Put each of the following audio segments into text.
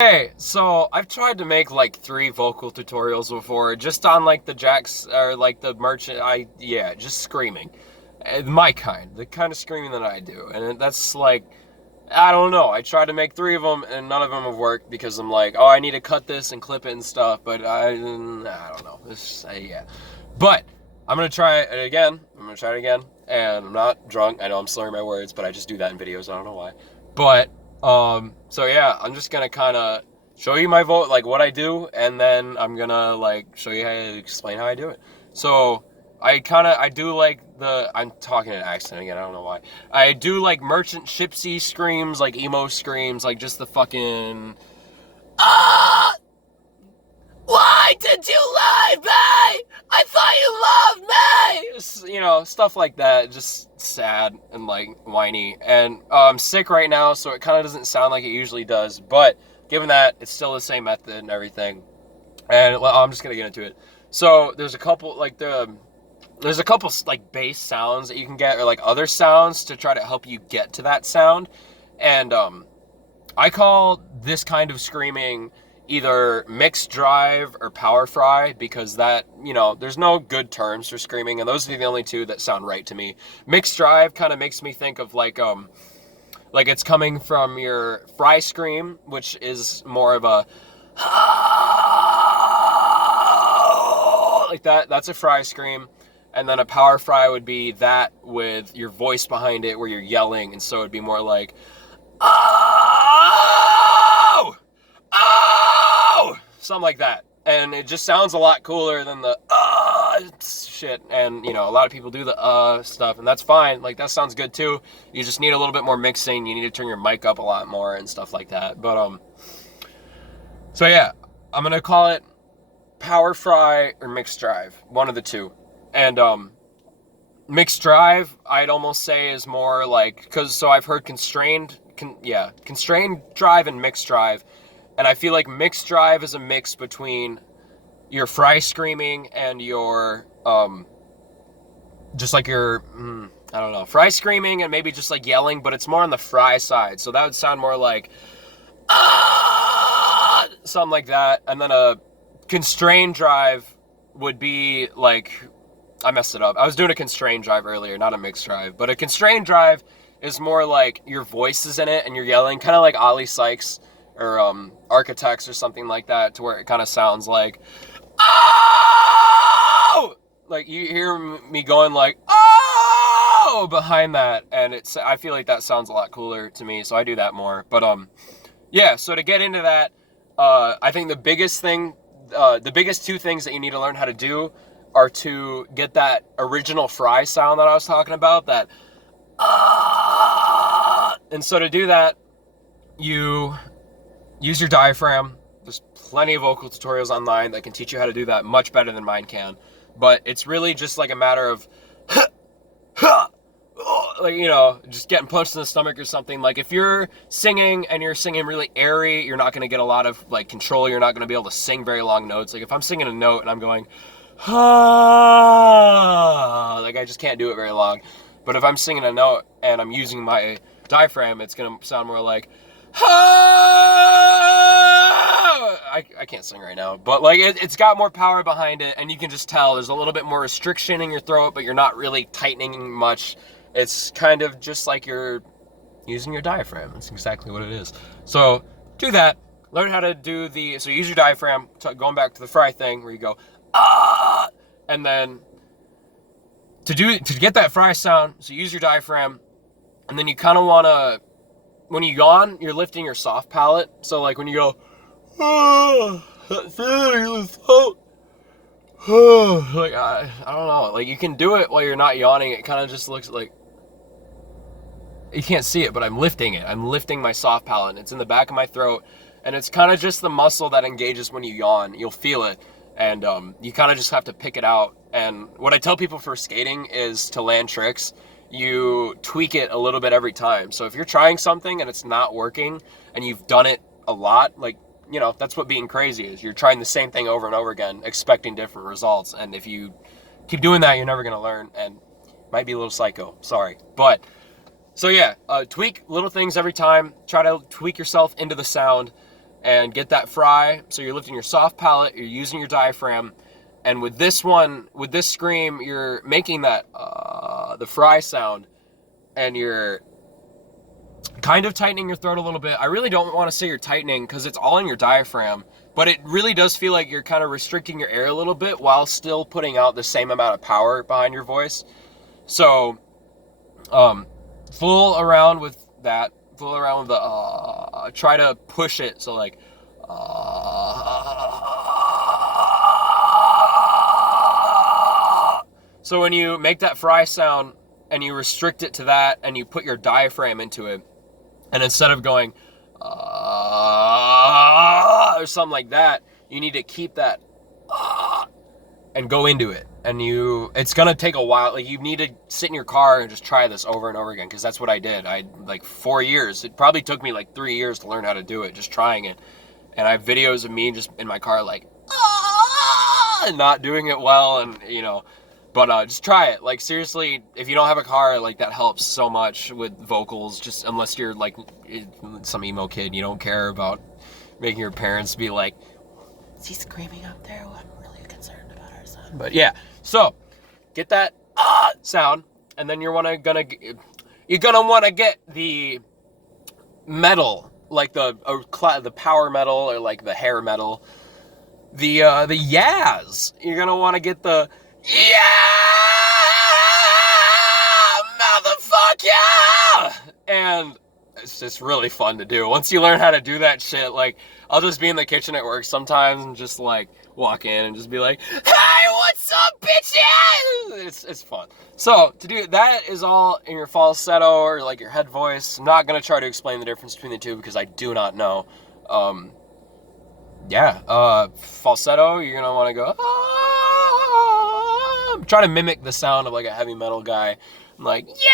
Hey, so I've tried to make like 3 vocal tutorials before, just on like the jacks or like the merchant. Yeah, just screaming, my kind, the kind of screaming that I do, and that's like, I don't know. I tried to make 3 of them, and none of them have worked because I'm like, oh, I need to cut this and clip it and stuff, but I don't know. Yeah, but I'm gonna try it again. And I'm not drunk. I know I'm slurring my words, but I just do that in videos. I don't know why, but. So yeah, I'm just gonna kind of show you my vote, like what I do, and then I'm gonna like show you how to explain how I do it. So I do like I'm talking in accent again, I don't know why. I do like merchant shipsy screams, like emo screams, like just the fucking ah, why did you lie, me? I thought you loved me. You know, stuff like that, just sad and like whiny. And I'm sick right now, so it kind of doesn't sound like it usually does. But given that, it's still the same method and everything. And I'm just gonna get into it. So there's a couple like bass sounds that you can get, or like other sounds to try to help you get to that sound. And I call this kind of screaming either mixed drive or power fry, because that, there's no good terms for screaming, and those are the only two that sound right to me. Mixed drive kind of makes me think of like it's coming from your fry scream, which is more of a like that. That's a fry scream. And then a power fry would be that with your voice behind it where you're yelling, and so it'd be more like oh, oh, something like that. And it just sounds a lot cooler than the shit. And a lot of people do the stuff, and that's fine. Like, that sounds good too. You just need a little bit more mixing. You need to turn your mic up a lot more and stuff like that. But so yeah, I'm gonna call it power fry or mixed drive, one of the two. And mixed drive, I'd almost say, is more like, because so I've heard constrained drive and mixed drive, and I feel like mixed drive is a mix between your fry screaming and your just like your I don't know, fry screaming and maybe just like yelling, but it's more on the fry side. So that would sound more like something like that. And then a constrained drive would be like, I messed it up. I was doing a constrained drive earlier, not a mixed drive. But a constrained drive is more like your voice is in it and you're yelling, kind of like Ollie Sykes or Architects or something like that, to where it kind of sounds like, oh! Like you hear me going like, oh! Behind that. And I feel like that sounds a lot cooler to me, so I do that more. But yeah, so to get into that, I think the biggest 2 things that you need to learn how to do are to get that original fry sound that I was talking about, that and so to do that, you use your diaphragm. There's plenty of vocal tutorials online that can teach you how to do that much better than mine can, but it's really just like a matter of like, just getting punched in the stomach or something. Like, if you're singing and you're singing really airy, you're not going to get a lot of like control. You're not going to be able to sing very long notes. Like, if I'm singing a note and I'm going like, I just can't do it very long. But if I'm singing a note and I'm using my diaphragm, it's going to sound more like I can't sing right now, but like it's got more power behind it, and you can just tell there's a little bit more restriction in your throat, but you're not really tightening much. It's kind of just like you're using your diaphragm. That's exactly what it is. So do that. Learn how to do so use your diaphragm, going back to the fry thing where you go, and then to get that fry sound, so use your diaphragm, and then you kind of want to, when you yawn, you're lifting your soft palate. So like when you go, that feeling was so, like I don't know, like you can do it while you're not yawning. It kind of just looks like, you can't see it, but I'm lifting it. I'm lifting my soft palate, and it's in the back of my throat, and it's kind of just the muscle that engages when you yawn. You'll feel it, and you kind of just have to pick it out. And what I tell people for skating is, to land tricks, you tweak it a little bit every time. So if you're trying something and it's not working, and you've done it a lot, like, that's what being crazy is. You're trying the same thing over and over again, expecting different results. And if you keep doing that, you're never going to learn, and might be a little psycho. Sorry. But so yeah, tweak little things every time. Try to tweak yourself into the sound. and get that fry. So you're lifting your soft palate, you're using your diaphragm, and with this scream, you're making that the fry sound, and you're kind of tightening your throat a little bit. I really don't want to say you're tightening because it's all in your diaphragm, but it really does feel like you're kind of restricting your air a little bit while still putting out the same amount of power behind your voice. So fool around with that, fool around with the try to push it, so like so when you make that fry sound and you restrict it to that and you put your diaphragm into it, and instead of going or something like that, you need to keep that and go into it. And it's gonna take a while. Like, you need to sit in your car and just try this over and over again, because that's what I did. I like 4 years. It probably took me like 3 years to learn how to do it, just trying it. And I have videos of me just in my car like and not doing it well, and but just try it. Like, seriously, if you don't have a car, like, that helps so much with vocals, just unless you're like some emo kid, you don't care about making your parents be like, is he screaming up there? Well, I'm really concerned about our son. But yeah, so get that sound, and then you're gonna want to get the metal, like the power metal, or like the hair metal, the yaz. You're gonna want to get the motherfucker, and it's just really fun to do. Once you learn how to do that shit, like, I'll just be in the kitchen at work sometimes and just like walk in and just be like, hey, what's up, bitches? It's fun. So to do that is all in your falsetto or like your head voice. I'm not gonna try to explain the difference between the two because I do not know. Falsetto, you're gonna want to go try to mimic the sound of like a heavy metal guy. I'm like, yeah,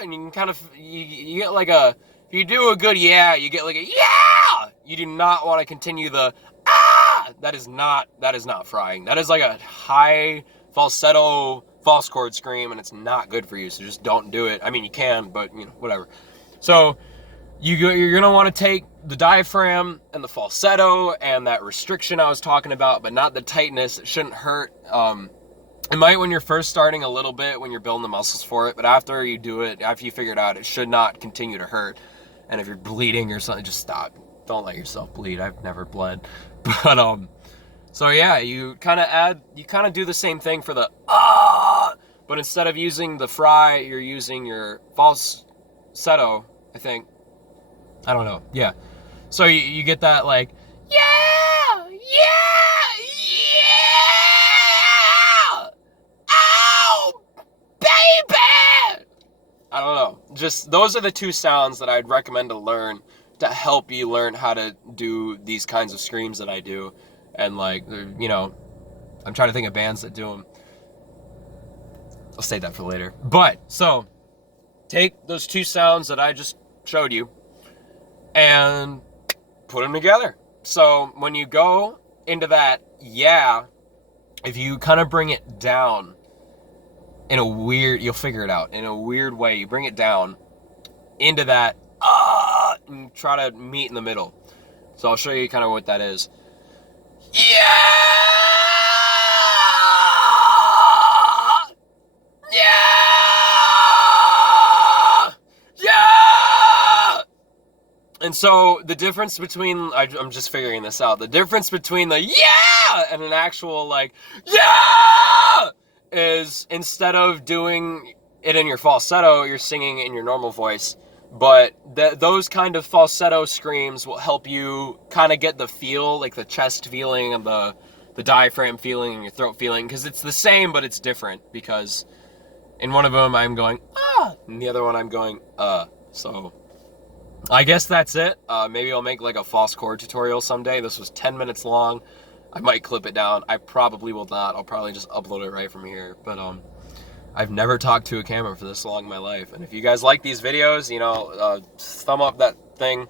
and you can kind of you get like if you do a good you get like a yeah. You do not want to continue the that is not frying. That is like a high falsetto false chord scream, and it's not good for you, so just don't do it. I mean, you can, but whatever. So you're gonna want to take the diaphragm and the falsetto and that restriction I was talking about, but not the tightness. It shouldn't hurt. It might when you're first starting a little bit, when you're building the muscles for it, but after you do it, after you figure it out, it should not continue to hurt. And if you're bleeding or something, just stop. Don't let yourself bleed. I've never bled. But so yeah, you kind of do the same thing for the but instead of using the fry, you're using your falsetto, I think. I don't know. Yeah. So you get that like, yeah, ow, baby. I don't know. Just those are the two sounds that I'd recommend to learn to help you learn how to do these kinds of screams that I do. And like, I'm trying to think of bands that do them. I'll save that for later. But so take those two sounds that I just showed you and put them together. So when you go into that, if you kind of bring it down in a weird, you'll figure it out in a weird way. You bring it down into that, and try to meet in the middle. So I'll show you kind of what that is. And so the difference between, I'm just figuring this out, the difference between the and an actual like is, instead of doing it in your falsetto, you're singing in your normal voice. But those kind of falsetto screams will help you kind of get the feel, like the chest feeling and the diaphragm feeling and your throat feeling, because it's the same but it's different, because in one of them I'm going and the other one I'm going so I guess that's it. Maybe I'll make like a false chord tutorial someday. This was 10 minutes long. I might clip it down. I probably will not. I'll probably just upload it right from here. But I've never talked to a camera for this long in my life. And if you guys like these videos, thumb up that thing,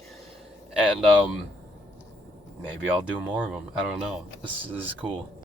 and maybe I'll do more of them. I don't know. This is cool.